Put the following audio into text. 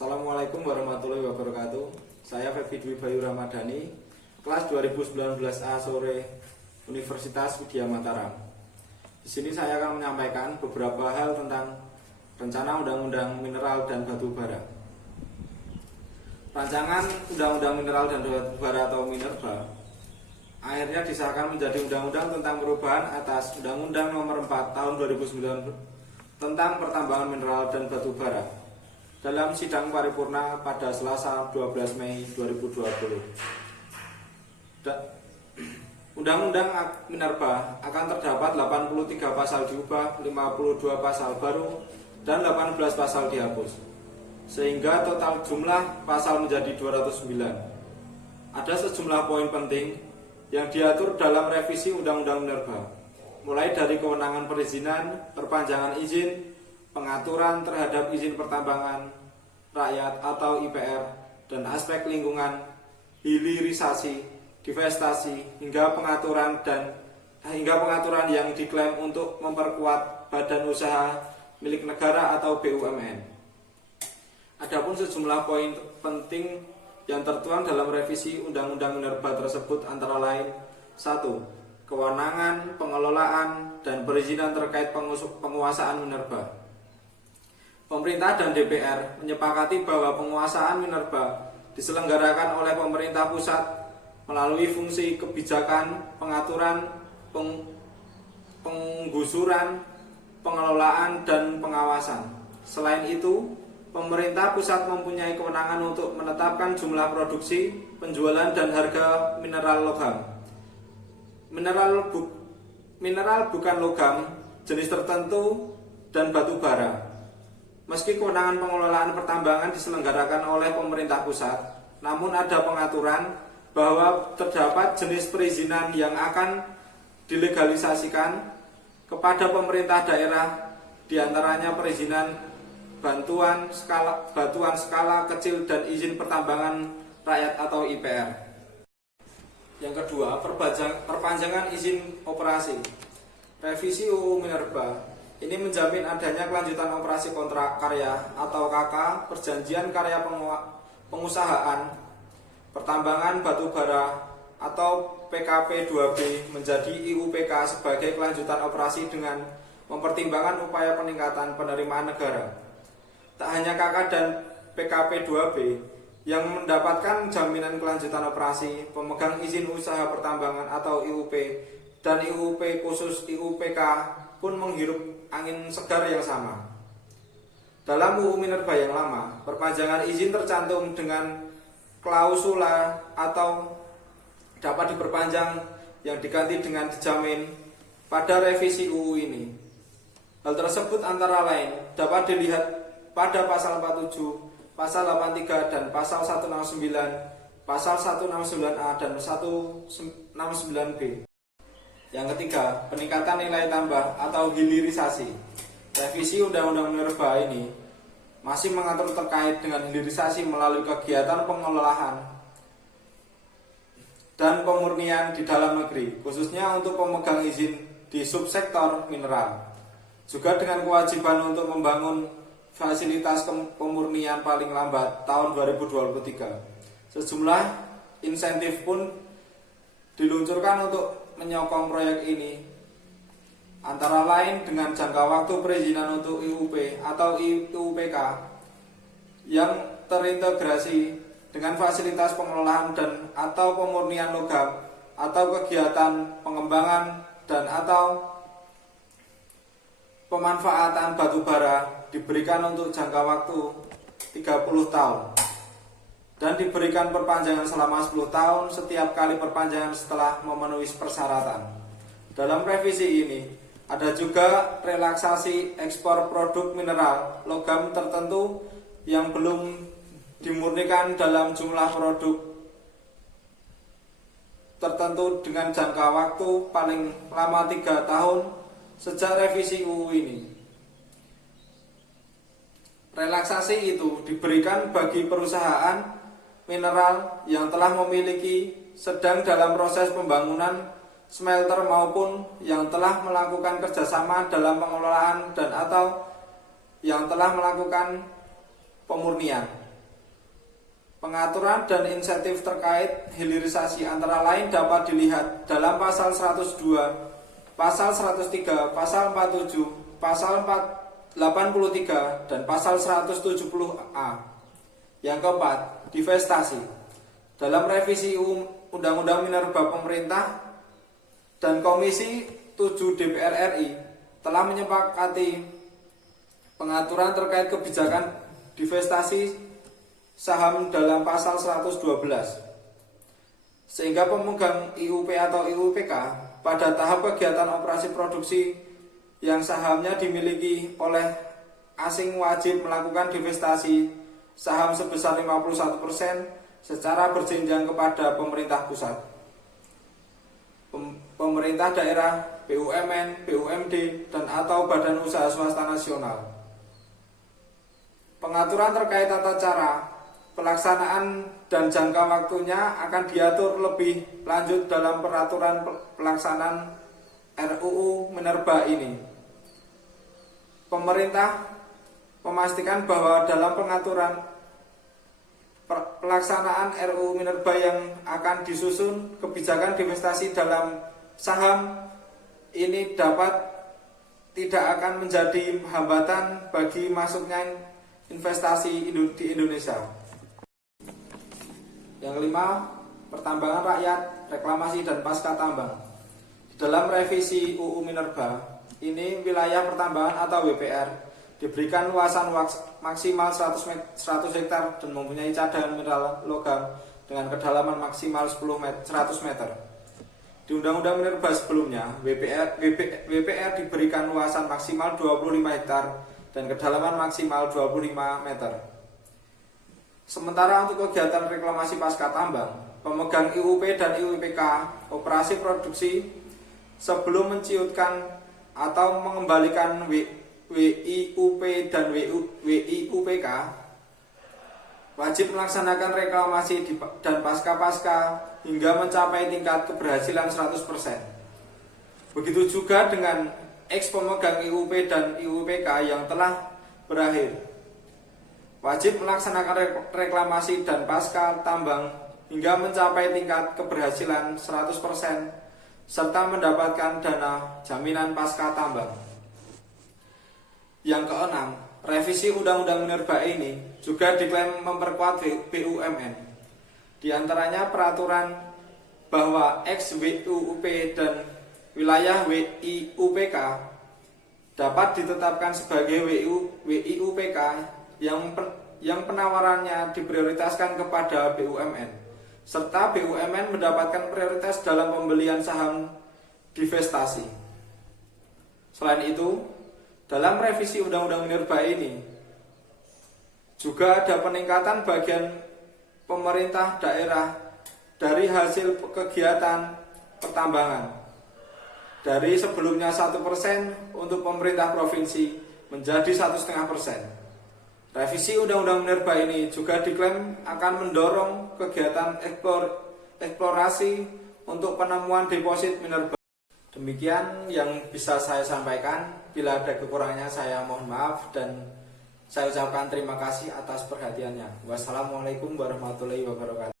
Assalamualaikum warahmatullahi wabarakatuh. Saya Febi Dwi Bayu Ramadhani, kelas 2019A sore Universitas Widya Mataram. Di sini saya akan menyampaikan beberapa hal tentang rencana Undang-Undang Mineral dan Batu Bara. Rancangan Undang-Undang Mineral dan Batu Bara atau Minerba akhirnya disahkan menjadi undang-undang tentang perubahan atas Undang-Undang Nomor 4 Tahun 2009 tentang pertambangan mineral dan batu bara dalam sidang paripurna pada Selasa 12 Mei 2020. Undang-Undang Minerba akan terdapat 83 pasal diubah, 52 pasal baru, dan 18 pasal dihapus, sehingga total jumlah pasal menjadi 209. Ada sejumlah poin penting yang diatur dalam revisi Undang-Undang Minerba, mulai dari kewenangan perizinan, perpanjangan izin, pengaturan terhadap izin pertambangan rakyat atau IPR, dan aspek lingkungan, hilirisasi, divestasi, hingga pengaturan yang diklaim untuk memperkuat badan usaha milik negara atau BUMN. Adapun sejumlah poin penting yang tertuang dalam revisi Undang-Undang Minerba tersebut antara lain: 1. Kewenangan, pengelolaan, dan perizinan terkait penguasaan minerba. Pemerintah dan DPR menyepakati bahwa penguasaan minerba diselenggarakan oleh pemerintah pusat melalui fungsi kebijakan, pengaturan, penggusuran, pengelolaan, dan pengawasan. Selain itu, pemerintah pusat mempunyai kewenangan untuk menetapkan jumlah produksi, penjualan, dan harga mineral logam. Mineral bukan logam, jenis tertentu, dan batu bara. Meski kewenangan pengelolaan pertambangan diselenggarakan oleh pemerintah pusat, namun ada pengaturan bahwa terdapat jenis perizinan yang akan dilegalisasikan kepada pemerintah daerah, diantaranya perizinan batuan skala kecil dan izin pertambangan rakyat atau IPR. Yang kedua, perpanjangan izin operasi. Revisi UU Minerba ini menjamin adanya kelanjutan operasi kontrak karya atau KK, perjanjian karya pengusahaan, pertambangan batu bara atau PKP 2B menjadi IUPK sebagai kelanjutan operasi dengan mempertimbangkan upaya peningkatan penerimaan negara. Tak hanya KK dan PKP 2B yang mendapatkan jaminan kelanjutan operasi, pemegang izin usaha pertambangan atau IUP dan IUP khusus IUPK pun menghirup angin segar yang sama. Dalam UU Minerba yang lama, perpanjangan izin tercantum dengan klausula atau dapat diperpanjang yang diganti dengan dijamin pada revisi UU ini. Hal tersebut antara lain dapat dilihat pada pasal 47, pasal 83 dan pasal 169, pasal 169A dan 169B. Yang ketiga, peningkatan nilai tambah atau hilirisasi. Revisi Undang-Undang Minerba ini masih mengatur terkait dengan hilirisasi melalui kegiatan pengelolaan dan pemurnian di dalam negeri, khususnya untuk pemegang izin di subsektor mineral. Juga dengan kewajiban untuk membangun fasilitas pemurnian paling lambat tahun 2023. Sejumlah insentif pun diluncurkan untuk menyokong proyek ini, antara lain dengan jangka waktu perizinan untuk IUP atau IUPK yang terintegrasi dengan fasilitas pengelolaan dan atau pemurnian logam atau kegiatan pengembangan dan atau pemanfaatan batu bara diberikan untuk jangka waktu 30 tahun dan diberikan perpanjangan selama 10 tahun setiap kali perpanjangan setelah memenuhi persyaratan. Dalam revisi ini ada juga relaksasi ekspor produk mineral logam tertentu yang belum dimurnikan dalam jumlah produk tertentu dengan jangka waktu paling lama 3 tahun sejak revisi UU ini. Relaksasi itu diberikan bagi perusahaan mineral yang telah memiliki sedang dalam proses pembangunan smelter maupun yang telah melakukan kerjasama dalam pengelolaan dan atau yang telah melakukan pemurnian. Pengaturan dan insentif terkait hilirisasi antara lain dapat dilihat dalam pasal 102, pasal 103, pasal 47, pasal 83, dan pasal 170A. Yang keempat, divestasi. Dalam revisi Undang-Undang Minerba pemerintah dan Komisi 7 DPR RI telah menyepakati pengaturan terkait kebijakan divestasi saham dalam pasal 112, sehingga pemegang IUP atau IUPK pada tahap kegiatan operasi produksi yang sahamnya dimiliki oleh asing wajib melakukan divestasi saham sebesar 51% secara berjenjang kepada pemerintah pusat, pemerintah daerah, BUMN, BUMD, dan atau badan usaha swasta nasional. Pengaturan terkait tata cara pelaksanaan dan jangka waktunya akan diatur lebih lanjut dalam peraturan pelaksanaan RUU Minerba ini. Pemerintah memastikan bahwa dalam pengaturan pelaksanaan RUU Minerba yang akan disusun, kebijakan divestasi dalam saham ini tidak akan menjadi hambatan bagi masuknya investasi di Indonesia. Yang kelima, pertambangan rakyat, reklamasi dan pasca tambang. Dalam revisi UU Minerba, ini wilayah pertambangan atau WPR diberikan luasan maksimal 100 hektar dan mempunyai cadangan mineral logam dengan kedalaman maksimal 100 meter. Di Undang-Undang Minerba sebelumnya, WPR diberikan luasan maksimal 25 hektar dan kedalaman maksimal 25 meter. Sementara untuk kegiatan reklamasi pasca tambang, pemegang IUP dan IUPK operasi produksi sebelum menciutkan atau mengembalikan WIUP dan WIUPK wajib melaksanakan reklamasi dan pasca hingga mencapai tingkat keberhasilan 100%. Begitu juga dengan ex pemegang IUP dan IUPK yang telah berakhir, wajib melaksanakan reklamasi dan pasca tambang hingga mencapai tingkat keberhasilan 100% serta mendapatkan dana jaminan pasca tambang. Yang keenam, revisi Undang-Undang Minerba ini juga diklaim memperkuat BUMN. Di antaranya peraturan bahwa ex WIUP dan wilayah WIUPK dapat ditetapkan sebagai WIUPK yang penawarannya diprioritaskan kepada BUMN, serta BUMN mendapatkan prioritas dalam pembelian saham divestasi. Selain itu, dalam revisi Undang-Undang Minerba ini juga ada peningkatan bagian pemerintah daerah dari hasil kegiatan pertambangan dari sebelumnya 1% untuk pemerintah provinsi menjadi 1,5%. Revisi Undang-Undang Minerba ini juga diklaim akan mendorong kegiatan eksplorasi untuk penemuan deposit minerba. Demikian yang bisa saya sampaikan. Bila ada kekurangannya saya mohon maaf dan saya ucapkan terima kasih atas perhatiannya. Wassalamualaikum warahmatullahi wabarakatuh.